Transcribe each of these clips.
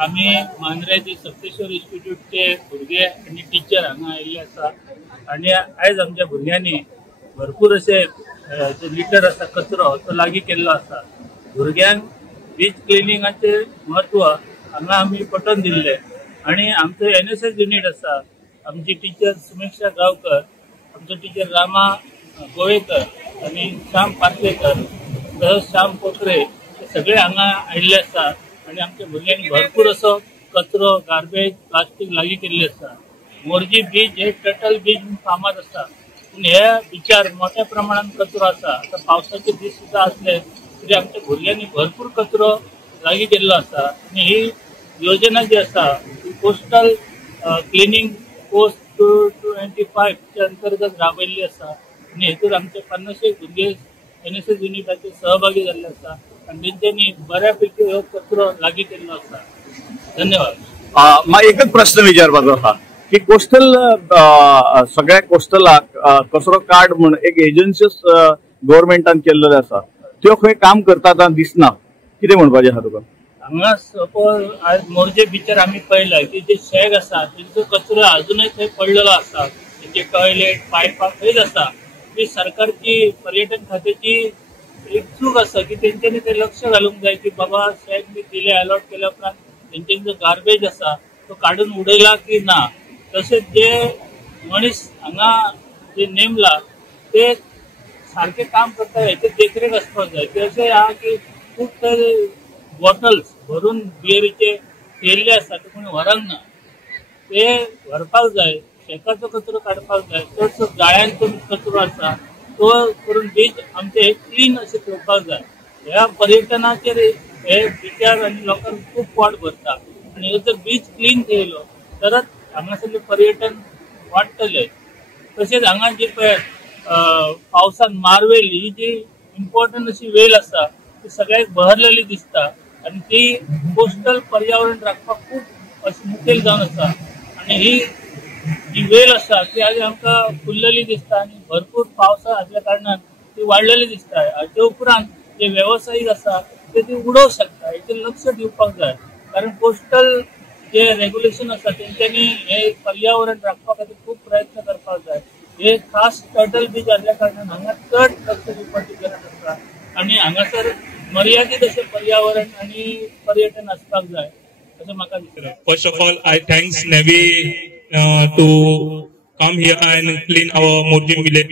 आम्ही मांद्र्याचे सप्तेश्वर इन्स्टिट्यूटचे भुरगे आणि टीचर हांगा आयिल्ले आसा आणि आयज आमच्या भुरग्यांनी भरपूर असे जो लिटर आसा कचरो तो लागीं केल्लो आसा। भुरग्यांक बीच क्लिनिंगाचे महत्व हांगा आमी पटोवन दिल्ले आणि आमचो NSS युनिट आसा। आमची टीचर सुमेक्षा गांवकर, आमचो टीचर रामा गोवेकर आणि श्याम पार्सेकर तसेच श्याम पोखरे हे सगळे हांगा आयिल्ले आसा आणि आमच्या भुरग्यांनी भरपूर असो कचरो गार्बेज प्लास्टिक लागीं केल्ले आसा। मोरजी बीच हे टर्टल बीच म्हणून फामाद आसा, पूण ह्या बिचार मोठ्या प्रमाणात कचरो आसा। आता पावसाचे दीस सुद्धा असले तरी आमच्या भुरग्यांनी भरपूर कचरो लागीं केल्लो आसा आणि ही योजना जी आसा कोस्टल क्लिनिंग पोस्ट 225 च्या अंतर्गत राबयल्ली आसा आणि हेतून आमचे 50 भुरगे NSS युनिटाचे सहभागी झाले आसा आणि तेंच्यांनी बऱ्यापैकी हो कचरो लागीं केल्लो आसा। धन्यवाद। म्हाका एकच प्रश्न विचारपाचो आसा की कोस्टल सगळ्या कोस्टलाक कचरो कार्ड म्हण एक एजन्सीज गव्हर्नमेंटान केल्लेले आसा, त्यो खंय काम करता दिसना, कितें म्हणपाचें आहा तुका? हांगा सपोज आज मोरजे बिचार आमी पळयला की जे शेग आसा तेंचो कचरो अजूनय थंय पडलेलो आसा, तेंचे टॉयलेट पायपां थंयच आसा। ती सरकारची पर्यटन खात्याची एक चूक आसा की तेंच्यांनी ते लक्ष घालूंक जाय की बाबा शेग बी दिले अलॉट केल्या उपरांत तेंच्यांनी जो गार्बेज आसा तो काढून उडयला की ना। तसेच जे मनीस हांगा जे नेमला ते सारखे काम करता हेचे देखरेख आसपाक जाय। ते अशें आहा की खूब तरी बॉटल्स भरून बियरीचे येयल्ले आसा ते कोणी व्हरांक ना, ते व्हरपाक जाय। शेकाचो कचरो काडपाक जाय, चडसो जाळ्यांचो कचरो आसा तो करून बीच आमचे हे क्लीन अशें ठेवपाक जाय। ह्या पर्यटनाचेर हे बिचार आनी लोकांक खूब पोट भरता आणि हे जर बीच क्लीन केलो तरच हांगासरले पर्यटन वाडटले। तशेंच हांगा जी पळय पावसान मारवेल ही जी इम्पॉर्टंट अशी वेल आसा ती सगळ्याक बहरलेली दिसता आणि ती कोस्टल पर्यावरण राखपाक खूब अशी मुखेल जावन आसा आणि ही जी वेल आसा ती आज आमकां फुल्लेली दिसता आणि भरपूर पावसा आसल्या कारणान ती वाडलेली दिसता। हाचे उपरांत जे व्यावसायिक आसा ते ती उडोवंक शकता, हेचेर लक्ष दिवपाक जाय, कारण कोस्टल जे रेग्युलेशन आसा तेंच्यांनी हे पर्यावरण राखपा खातीर खूब प्रयत्न करपाक जाय। हे खास टर्टल बीच आसल्या कारणान हांगा चड लक्ष दिवपाची गरज आसा आणि हांगासर मर्यादित अशें पर्यावरण आणि पर्यटन आसपाक जाय अशें म्हाका दिसता। First of all I thanks Navy to come here and clean our Morjim village,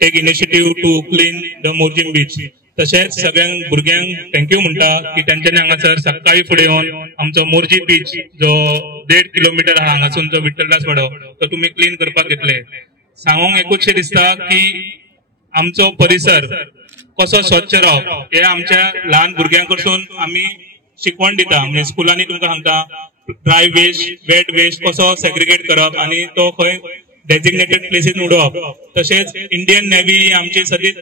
take initiative to clean the Morjim beach. तशेंच सगळ्यांक भुरग्यांक थँक्यू म्हणटा की तेंच्यांनी हांगासर सकाळी फुडें येवन आमचो मोरजी बीच जो 1.5 किलोमीटर आहा हांगासून जो विठ्ठलदास वाडो तो तुमी क्लीन करपाक घेतले। सांगूंक एकूचशें दिसता की आमचो परिसर कसो स्वच्छ रावप हे आमच्या ल्हान भुरग्यां कडसून आमी शिकवण दिता। म्हणजे स्कुलांनी तुमकां सांगता ड्राय वेस्ट वेट वेस्ट कसो सेग्रिगेट करप आणि तो खंय डेजिग्नेटेड प्लेसीन उडोवप। तशेंच इंडियन नेव्ही आमची सदीच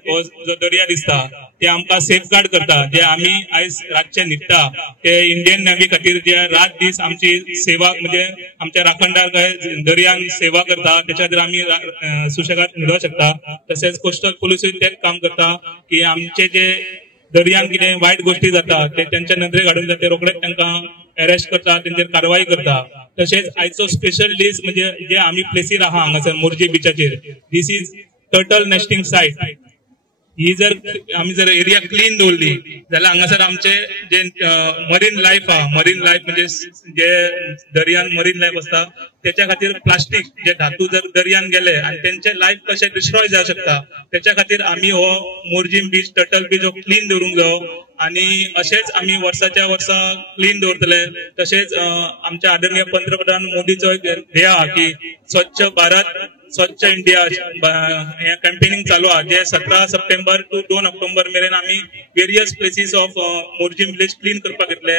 जो दर्या दिसता ते आमकां सेफगार्ड करता। जे आमी आयज रातचे न्हिदता ते इंडियन नेव्ही खातीर जे रात दीस आमची सेवा म्हणजे आमच्या राखणदार दर्यान सेवा करता, त्याच्या खातीर आमी सुशेगाद न्हिदोंक शकता। तशेंच कोस्टल पुलिसूय तेच काम करता की आमचे जे दर्यान कितें वायट गोष्टी जाता ते तेंच्या नदरेक हाडून ते रोखडेच तांकां अरेस्ट करता, तेंचेर कारवाई करता। तशेंच आयचो स्पेशल डीस म्हणजे जे आमी प्लेसीर आहा हांगासर मोरजी बिचाचेर, दिस इज टर्टल नेस्टिंग साइट। ही जर आमी जर एरिया क्लीन दवरली जाल्यार हांगासर आमचे जे मरीन लायफ आहा, मरीन लायफ म्हणजे जे दर्यान मरीन लायफ आसता त्याच्या खातीर प्लास्टिक जे धातू जर दर्यान गेले आणि त्यांचे लायफ कशें डिस्ट्रॉय जावंक शकता त्याच्या खातीर आमी हो मोरजीम बीच टर्टल बीच हो क्लीन दवरूंक जायो आणि अशेंच आमी वर्साच्या वर्सा क्लीन दवरतले। तशेंच आमच्या आदरणीय पंतप्रधान मोदीचो एक ध्येय आहा की स्वच्छ भारत स्वच्छ इंडिया हे कॅम्पेनिंग चालू आहे, जे 17 सप्टेंबर टू 2 ऑक्टोबर मेरेन आमी various places of Morjim village clean करपाक घेतले।